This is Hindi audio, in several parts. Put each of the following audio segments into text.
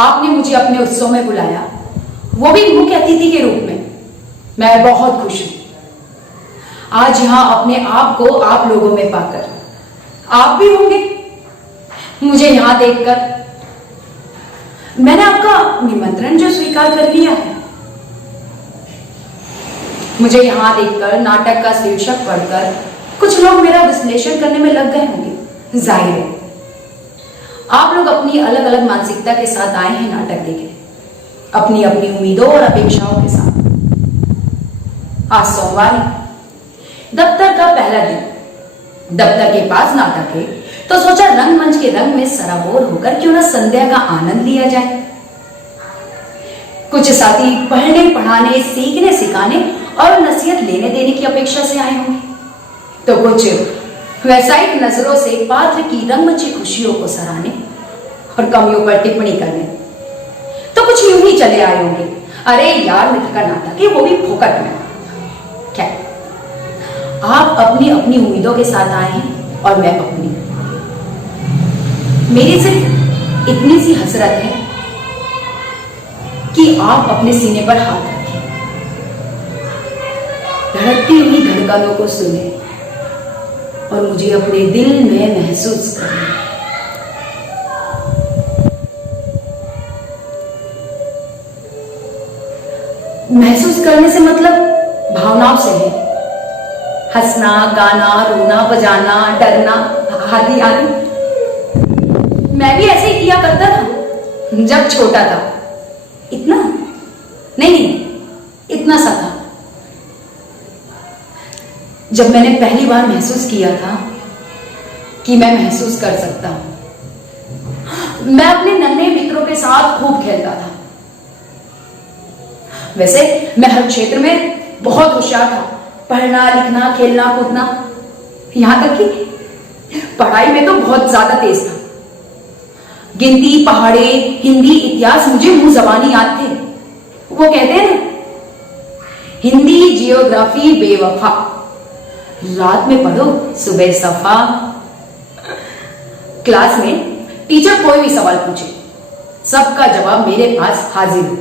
आपने मुझे अपने उत्सव में बुलाया, वो भी मुख्य अतिथि के रूप में। मैं बहुत खुश हूं आज यहां अपने आप को आप लोगों में पाकर। आप भी होंगे मुझे यहां देखकर। मैंने आपका निमंत्रण जो स्वीकार कर लिया है। मुझे यहां देखकर, नाटक का शीर्षक पढ़कर कुछ लोग मेरा विश्लेषण करने में लग गए होंगे। जाहिर है आप लोग अपनी अलग अलग मानसिकता के साथ आए हैं नाटक देखने, अपनी अपनी उम्मीदों और अपेक्षाओं के साथ। आज सोमवार है, दफ्तर का पहला दिन। दफ्तर के पास नाटक है तो सोचा रंगमंच के रंग में सराबोर होकर क्यों ना संध्या का आनंद लिया जाए। कुछ साथी पढ़ने पढ़ाने, सीखने सिखाने और नसीहत लेने देने की अपेक्षा से आए होंगे, तो कुछ व्यावसायिक नजरों से पात्र की रंगमंची खुशियों को सराहने और कमियों पर टिप्पणी करने, तो कुछ यूं ही चले आए होंगे, अरे यार मित्र का नाटक है, वो भी फोकट में। क्या आप अपनी अपनी उम्मीदों के साथ आए हैं और मैं अपनी। मेरी सिर्फ इतनी सी हसरत है कि आप अपने सीने पर हाथ रखें, धड़कती हुई धड़कनों को सुने और मुझे अपने दिल में महसूस करें। महसूस करने से मतलब भावनाओं से है, हंसना, गाना, रोना, बजाना, डरना आदि आदि। मैं भी ऐसे ही किया करता था जब छोटा था। इतना नहीं, इतना सा था। जब मैंने पहली बार महसूस किया था कि मैं महसूस कर सकता हूं। मैं अपने नन्हे मित्रों के साथ खूब खेलता था। वैसे मैं हर क्षेत्र में बहुत होशियार था, पढ़ना, लिखना, खेलना, कूदना, यहां तक कि पढ़ाई में तो बहुत ज्यादा तेज था। गिनती, पहाड़े, हिंदी, इतिहास मुझे मुंह जबानी याद थे। वो कहते हैं ना, हिंदी जियोग्राफी बेवफा, रात में पढ़ो सुबह सफा। क्लास में टीचर कोई भी सवाल पूछे, सबका जवाब मेरे पास हाजिर हो।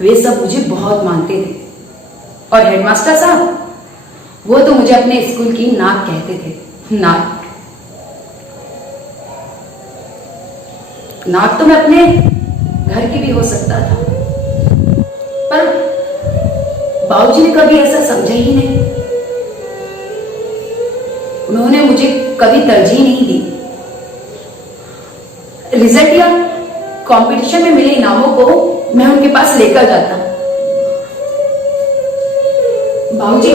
वे सब मुझे बहुत मानते थे। और हेडमास्टर साहब, वो तो मुझे अपने स्कूल की नाक कहते थे। नाक नाक तो मैं अपने घर की भी हो सकता था, पर बाबूजी ने कभी ऐसा समझा ही नहीं। उन्होंने मुझे कभी तरजीह नहीं दी। रिजल्ट या कंपटीशन में मिले इनामों को मैं उनके पास लेकर जाता। बाबूजी,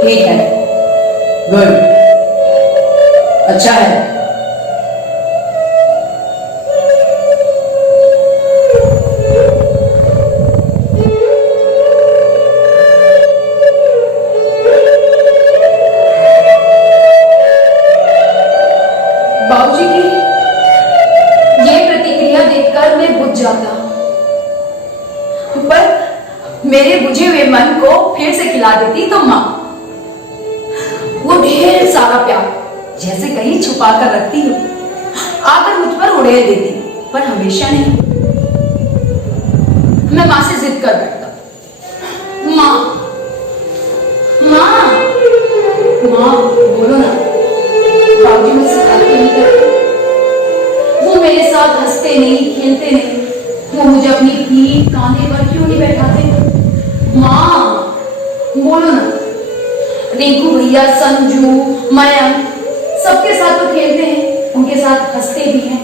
ठीक है, गुड, अच्छा है। बाबूजी की ये प्रतिक्रिया देखकर मैं बुझ जाता, पर मेरे बुझे हुए मन को फिर से खिला देती तो मां। वो ढेर सारा प्यार, जैसे कहीं चमेली छुपा कर रखती हो, आकर मुझ पर उड़ेल देती, पर हमेशा नहीं। मैं माँ से जिद कर बैठता, माँ माँ माँ बोलो ना। बाबूजी मुझसे बात नहीं करते, वो मेरे साथ हंसते नहीं, खेलते नहीं, वो मुझे अपनी पीठ कांधे पर क्यों नहीं बैठाते? माँ बोलो ना। रिंकू भैया, संजू, मयंक सबके साथ तो खेलते हैं, उनके साथ हंसते भी हैं,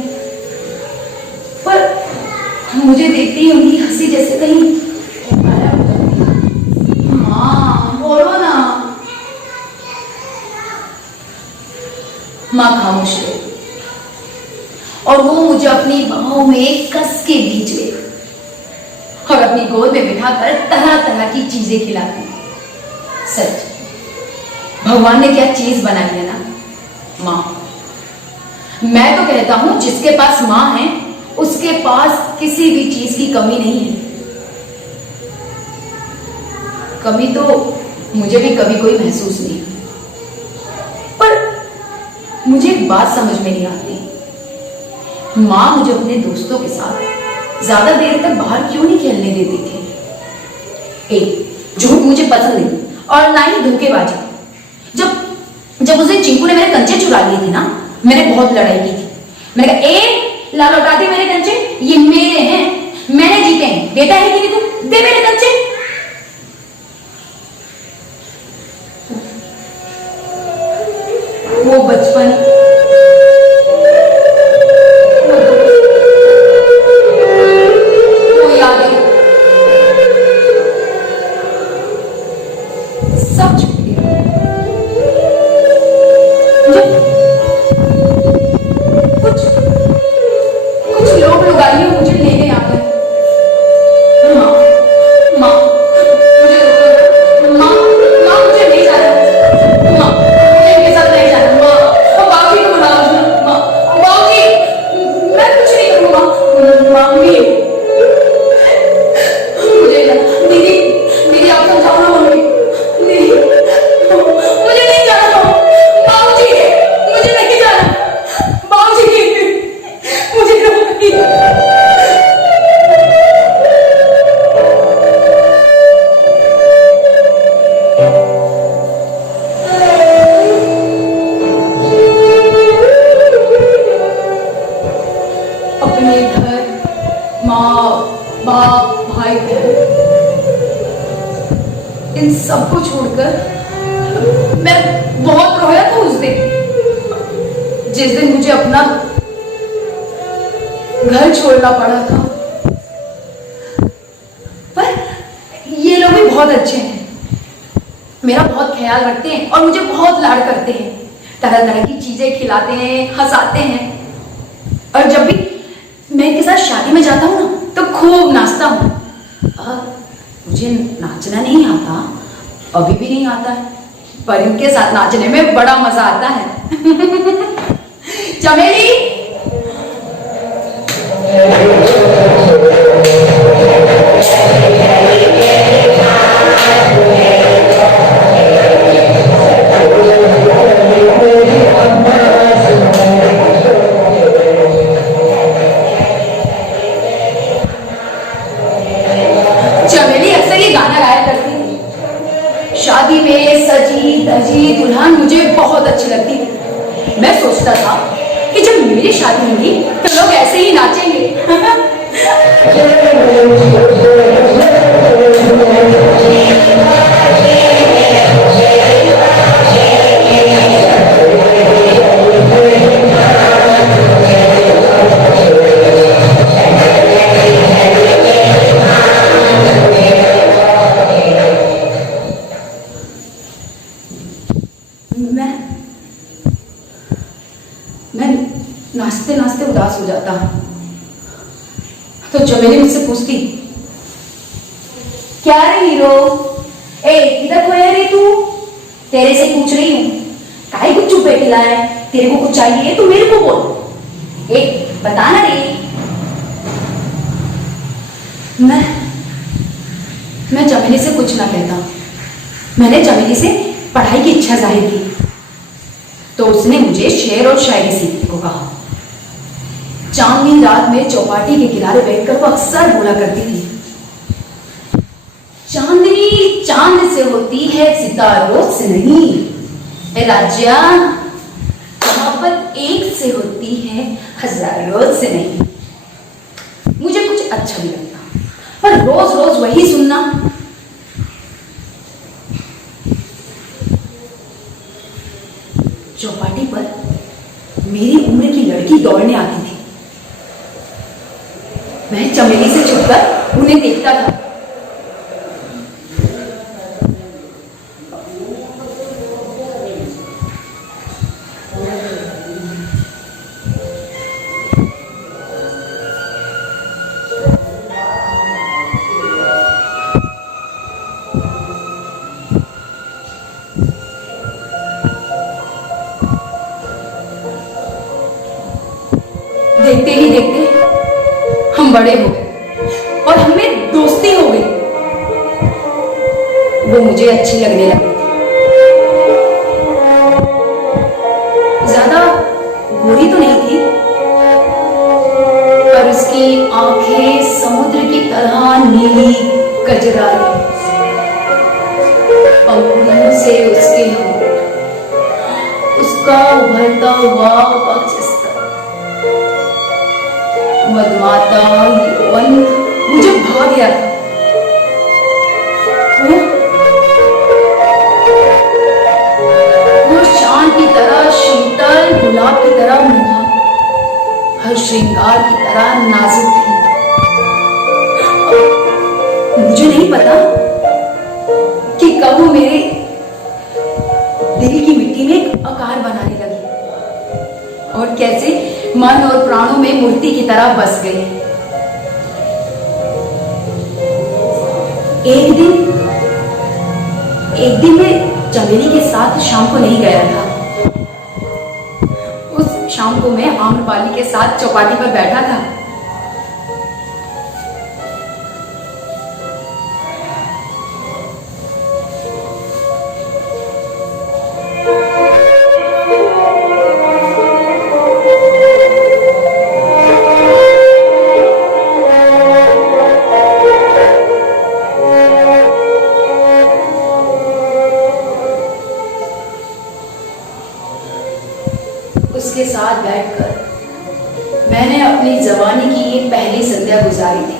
पर मुझे देखती ही उनकी हंसी जैसे कहीं गायब हो जाती है। माँ बोलो ना। माँ खामोश रही और वो मुझे अपनी बाहों में कस के भींच ले और अपनी गोद में बिठाकर तरह तरह की चीजें खिलाती। सच, भगवान ने क्या चीज बनाई है ना, माँ। मैं तो कहता हूं जिसके पास माँ है उसके पास किसी भी चीज की कमी नहीं है। कमी तो मुझे भी कभी कोई महसूस नहीं, पर मुझे एक बात समझ में नहीं आती, माँ मुझे अपने दोस्तों के साथ ज्यादा देर तक बाहर क्यों नहीं खेलने देती थी? एक, झूठ मुझे पसंद नहीं और ना ही धोखेबाजी। जब उसे चिंकू ने मेरे कंचे चुरा लिए थे ना, मैंने बहुत लड़ाई की थी। मैंने कहा, ला लौटा दे मेरे कंचे, ये मेरे हैं, मैंने जीते हैं, देता है कि नहीं तू? दे मेरे कंचे। वो बचपन, वो यादें सब छूट गया। कुछ लोग आई हो मुझे लेने आ गए। माँ माँ मुझे रोको, माँ माँ मुझे नहीं जाना, माँ मुझे इनके साथ नहीं जाना, माँ बाबूजी को बुलाओ ना, माँ बाबूजी मैं कुछ नहीं करूँगा, मम्मी मुझे दीदी दीदी आप समझाओ ना मम्मी, दीदी मुझे नहीं जाना, बाबूजी मुझे नहीं जाना, बाबूजी मुझे रोकिए। अपने घर, माँ बाप, भाई बहन, इन सबको छोड़कर मैं बहुत रोया था उस दिन, जिस दिन मुझे अपना घर छोड़ना पड़ा था। पर ये लोग भी बहुत अच्छे हैं, मेरा बहुत ख्याल रखते हैं और मुझे बहुत लाड करते हैं, तरह तरह की चीजें खिलाते हैं, हंसाते हैं, और जब भी मैं इनके साथ शादी में जाता हूँ ना तो खूब नाचता हूँ। मुझे नाचना नहीं आता, अभी भी नहीं आता है, पर इनके साथ नाचने में बड़ा मजा आता है। चमेली अक्सर ये गाना गाया करती थी। शादी में सजी धजी दुल्हन मुझे बहुत अच्छी लगती थी। मैं सोचता था कि जब मेरी शादी होगी तो लोग ऐसे ही नाचेंगे। मैं नाचते नाचते उदास हो जाता तो चमेली मुझसे पूछती, क्या रे हीरो, इधर को है रे तू? तेरे से पूछ रही हूँ, काहे कुछ चुप बैठी है? तेरे को कुछ चाहिए तो मेरे को बोल, बता ना रे। मैं चमेली से कुछ ना कहता। मैंने चमेली से पढ़ाई की इच्छा जाहिर की तो उसने मुझे शेर और शायरी सीखने को कहा। चांदनी रात में चौपाटी के किनारे बैठकर वो अक्सर बोला करती थी, चांदनी चांद से होती है सितारों से नहीं, ए राजा मोहब्बत एक से होती है हजारों से नहीं। मुझे कुछ अच्छा नहीं लगता, पर रोज रोज वही सुनना। चौपाटी पर मेरी उम्र की लड़की दौड़ने आती थी। मैं चमेली से छुपकर उन्हें देखता था। देखते ही देखते हम बड़े हो गए और हमें दोस्ती हो गई। वो मुझे अच्छी लगने लगी। ज्यादा गोरी तो नहीं थी, पर उसकी आंखें समुद्र की तरह नीली कजरारी, पंखुड़ियों से उसके होंठ, उसका उभरता हुआ वक्षस्तर, मदमाता यौवन मुझे भा गया। वो शान की तरह शीतल, गुलाब की तरह मुहा, हर श्रृंगार की तरह नाजुक थी। मुझे नहीं पता कि कब वो मेरे दिल की मिट्टी में एक आकार बनाने लगी और कैसे मन और प्राणों में मूर्ति की तरह बस गई। एक दिन मैं चमेली के साथ शाम को नहीं गया था। उस शाम को मैं आम्रपाली के साथ चौपाटी पर बैठा था। उसके साथ बैठकर मैंने अपनी जवानी की ये पहली संध्या गुजारी थी।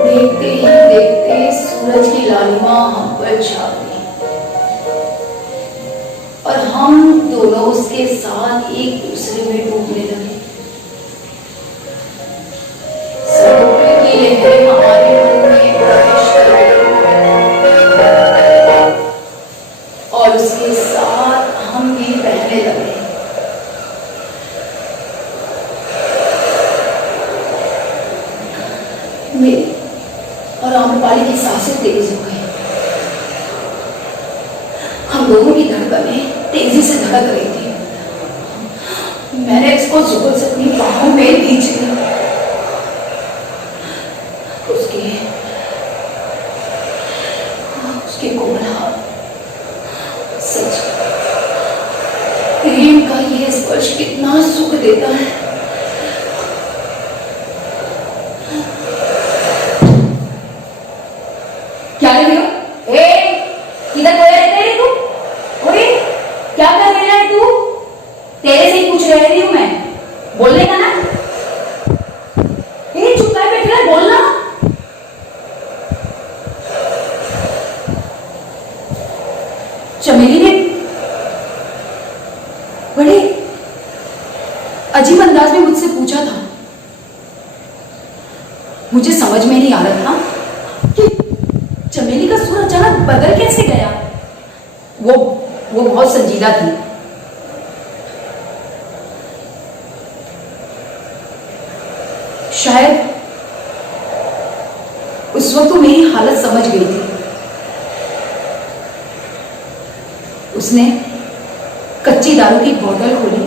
देखते ही देखते सूरज की लालिमा हम पर छा गई और हम दोनों उसके साथ एक दूसरे में डूबने लगे। समुद्र की लहरें हमारे मन में प्रवेश कर गई और उसके साथ हम भी बहने लगे। मेरी और आम्रपाली की सांसें तेज हो गई। हम दोनों की धड़कनें तेजी से धड़क रही थी। मैंने इसको जुगल से अपनी बाहों में खींच लिया। उसके कोमल हाथ, सच प्रेम का यह स्पर्श कितना सुख देता है। क्या कर रही हो? किधर खोया रहता है तू? ओए, क्या कर रही है तू? तेरे से ही पूछ रही हूं मैं, बोलने का ना? चुप कर बैठ रहा, बोलना। चमेली ने बड़े अजीब अंदाज में मुझसे पूछा था। मुझे समझ में नहीं आ रहा था कि चमेली का सुर अचानक बदल कैसे गया। वो बहुत संजीदा थी। उस वक्त वो मेरी हालत समझ गई थी। उसने कच्ची दारू की बोतल खोली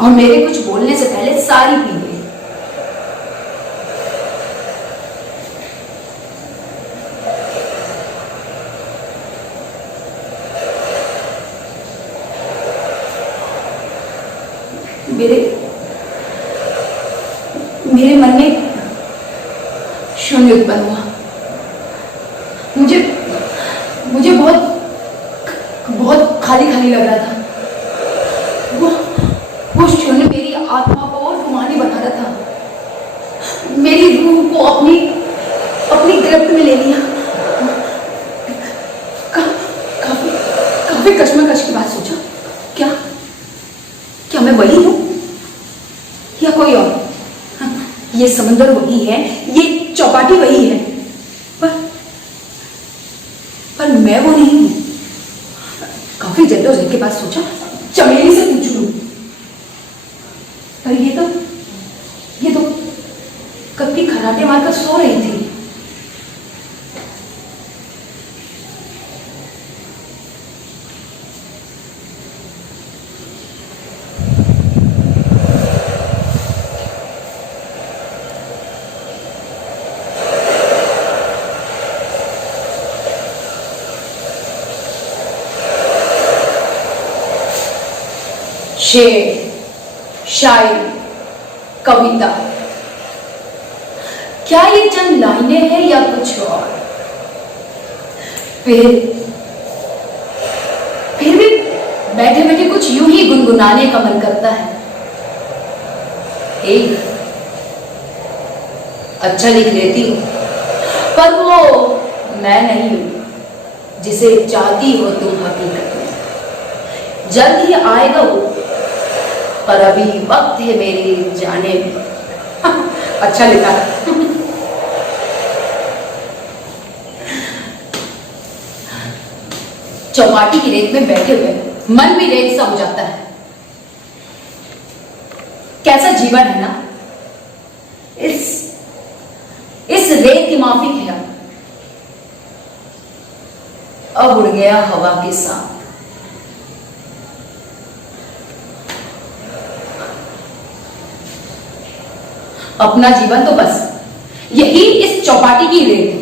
और मेरे कुछ बोलने से पहले सारी पी गई। मेरे मन में शून्य उत्पन्न हुआ। मुझे बहुत खाली खाली लग रहा था। वो शून्य मेरी आत्मा को रुमानी बना रहा था, मेरी रूह को अपनी गिरफ्त में ले लिया। काफी कश्मकश की बात सोचा, क्या मैं वही हूं या कोई और? ये समंदर वही है, ये चौपाटी वही है, पर मैं वो नहीं हूं। काफी जद्दोजहद के बाद सोचा चमेली से पूछ लूं, पर ये तो कब की खराटे मारकर सो रही थी। शेर, शायरी, कविता, क्या ये चंद लाइनें हैं या कुछ और? फिर भी बैठे बैठे कुछ यूं ही गुनगुनाने का मन करता है। एक अच्छा लिख लेती हूं, पर वो मैं नहीं हूं जिसे चाहती हो तुम हकीकत में। जल्द ही आएगा वो, पर अभी वक्त है मेरे जाने में। अच्छा लिखा। चौपाटी की रेत में बैठे हुए मन भी रेत सा हो जाता है। कैसा जीवन है ना, इस रेत की माफी किया, अब उड़ गया हवा के साथ। अपना जीवन तो बस यही इस चौपाटी की रेत है,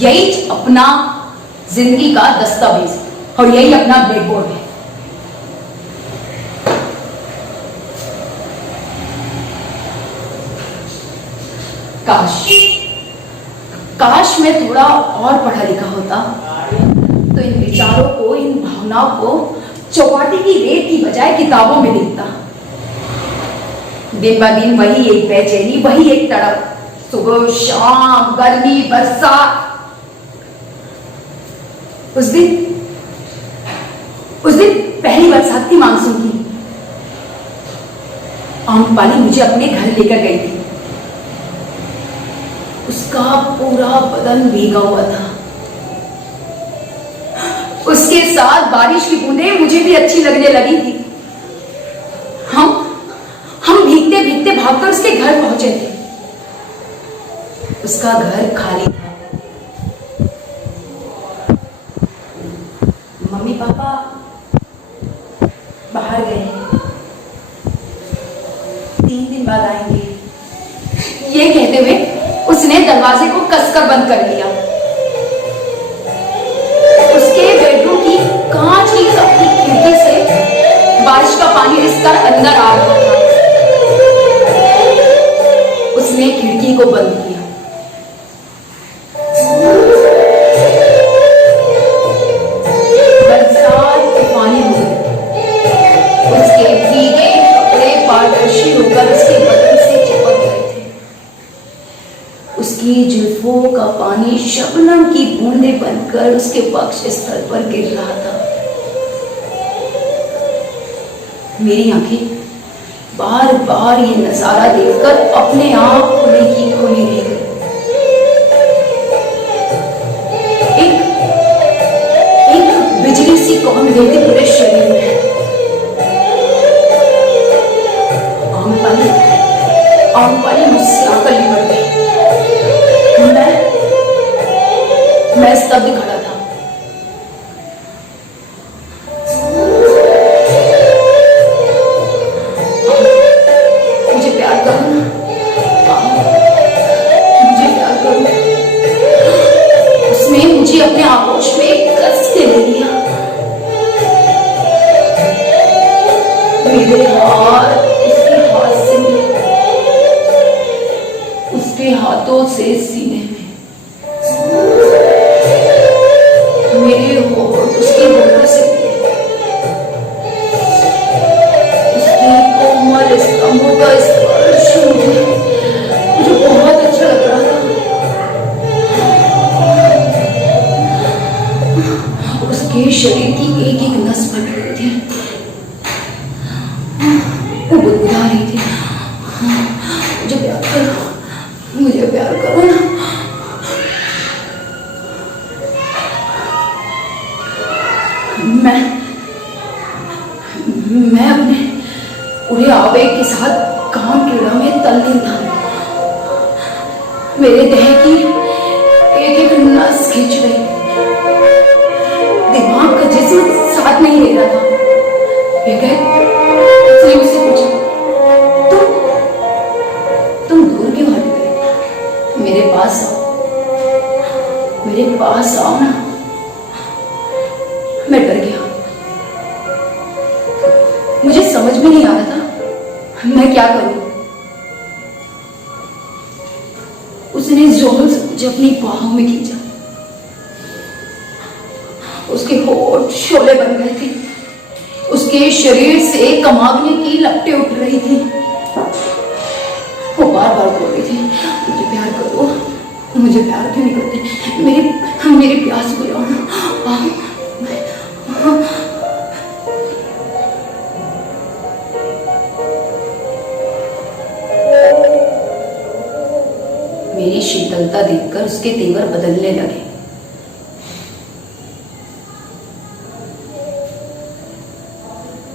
यही अपना जिंदगी का दस्तावेज और यही अपना ब्लैकबोर्ड है। काश मैं थोड़ा और पढ़ा लिखा होता तो इन विचारों को, इन भावनाओं को चौपाटी की रेत की बजाय किताबों में लिखता। दिन ब दिन वही एक बेचैनी, वही एक तड़प, सुबह शाम, गर्मी बरसात। उस दिन पहली बरसात की मानसून की आम्रपाली मुझे अपने घर लेकर गई थी। उसका पूरा बदन भीगा हुआ था। उसके साथ बारिश की बूंदें मुझे भी अच्छी लगने लगी थी। हम भीगते भीगते भागकर उसके घर पहुंचे थे। उसका घर खाली था। मम्मी पापा बाहर गए, 3 दिन बाद आएंगे, ये कहते हुए उसने दरवाजे को कसकर बंद कर लिया। उसके बेडरूम की कांच की खिड़की से बारिश का पानी रिसकर अंदर आ रहा था। उसने खिड़की को बंद किया। बरसात तूफानी हुई। उसके भीगे कपड़े पारदर्शी होकर उसके बदन से चिपक गए थे। उसकी जुल्फों का पानी शबनम की बूंदें बनकर उसके वक्ष स्थल पर गिर रहा था। मेरी आंखें बार बार ये नजारा देखकर अपने आप खुली की खुली रह गई। एक बिजली सी कौन गई थी पूरे शरीर में। आम्रपाली मुझसे आकर लिपट गई। मुझे अपने आगोश में कस के ले लिया। मेरे हाथ उसके हाथों से सीने में, मेरे होठ उसके होठों से, उसके कोमल स्तंभों का स्पर्श मुझे बहुत अच्छा लग रहा था। उसके शरीर की एक एक नस फट रही थी, वो बुदबुदा रही थी, मुझे प्यार करो, मुझे प्यार करो ना। मैं अपने पूरे आवेग के साथ काम क्रीड़ा में तल्लीन था। मेरे देह की एक एक नस खींच रही, दिमाग का जिस्म साथ नहीं ले रहा था। इसलिए मुझसे पूछा, तुम दूर क्यों हट गए? मेरे पास आओ, मेरे पास आओ ना। मैं डर गया, मुझे समझ में नहीं आ रहा था मैं क्या करूं। उसने जोर से मुझे अपनी बाहों में खींचा, उसके होठ शोले बन गए थे, उसके शरीर से कमावने की लपटें उठ रही थी। वो बार बार बोल रही थी, मुझे प्यार करो, मुझे प्यार क्यों नहीं करते, मेरी प्यास बुझाओ ना। मेरी शीतलता देखकर उसके तेवर बदलने लगे।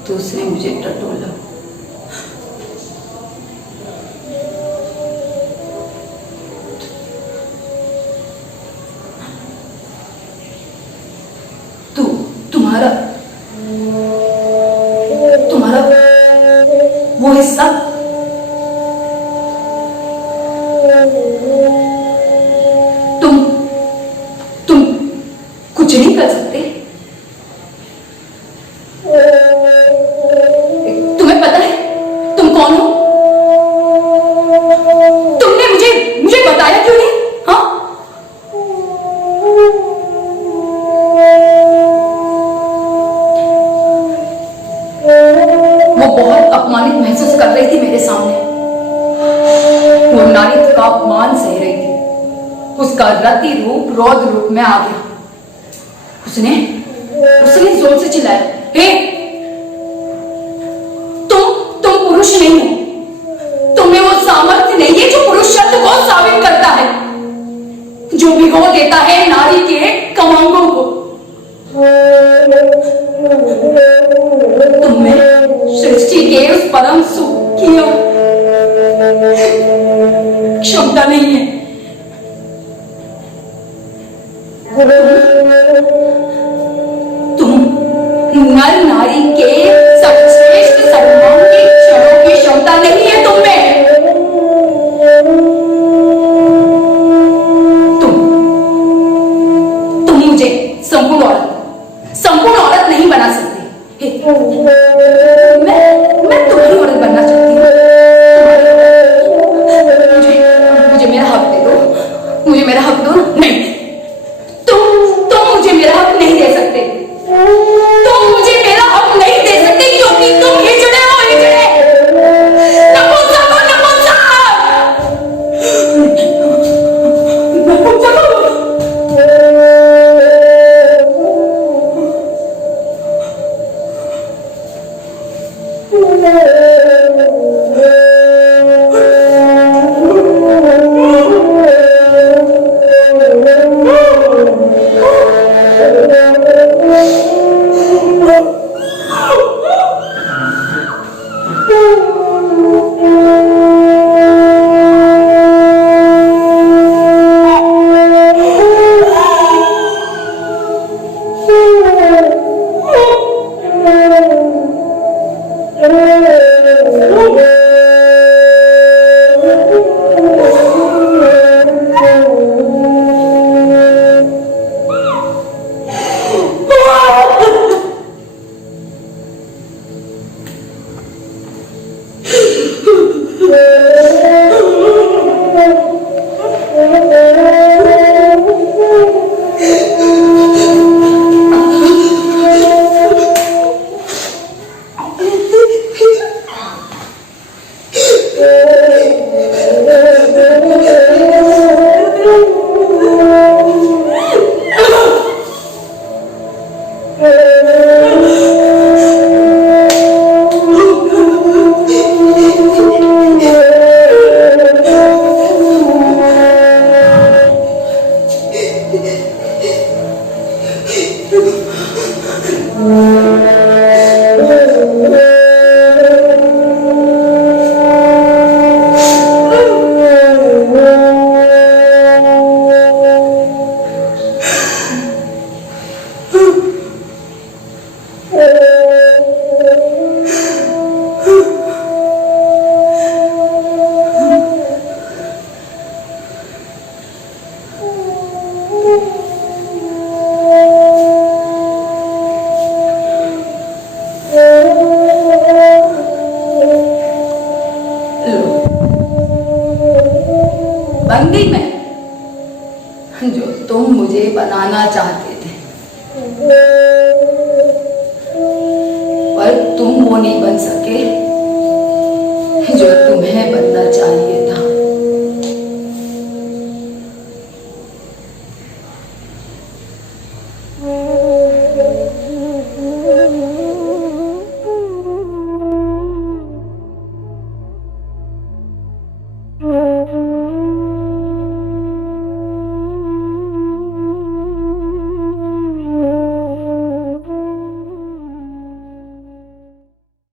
तो उसने मुझे टटोला, तुम्हारा वो हिस्सा तुम कुछ नहीं कर सकते। तुम्हें पता है तुम कौन हो? तुमने मुझे बताया क्यों नहीं? हाँ, वो बहुत अपमानित महसूस कर रही थी मेरे सामने। वो नारी का अपमान सह रही थी, उसका रति रूप रौद्र रूप में आ गया। उसने जोर से चिल्लाया, हे, तुम पुरुष नहीं हो, तुम्हें वो सामर्थ्य नहीं है जो पुरुष शब्द को साबित करता है, जो भिगो देता है नारी के कमांगों को। तुम में सृष्टि के उस परम सुख की क्षमता नहीं है। तुम नर नारी के सर्वश्रेष्ठ सम्मान के क्षणों की क्षमता नहीं है तुम में। तुम मुझे संपूर्ण औरत नहीं बना सकती। मैं तुम्हारी औरत बनना चाहती हूँ। मुझे मेरा हक दे दो, मुझे मेरा हक दो। नहीं, तुम मुझे मेरा हक नहीं दे सकते। तुम मुझे मेरा हक नहीं दे सकते क्योंकि तुम हिजड़े हो, हिजड़े, नपुंसक हो, नपुंसक, नपुंसक हो। बन गई मैं जो तुम मुझे बनाना चाहते थे, पर तुम वो नहीं बन सके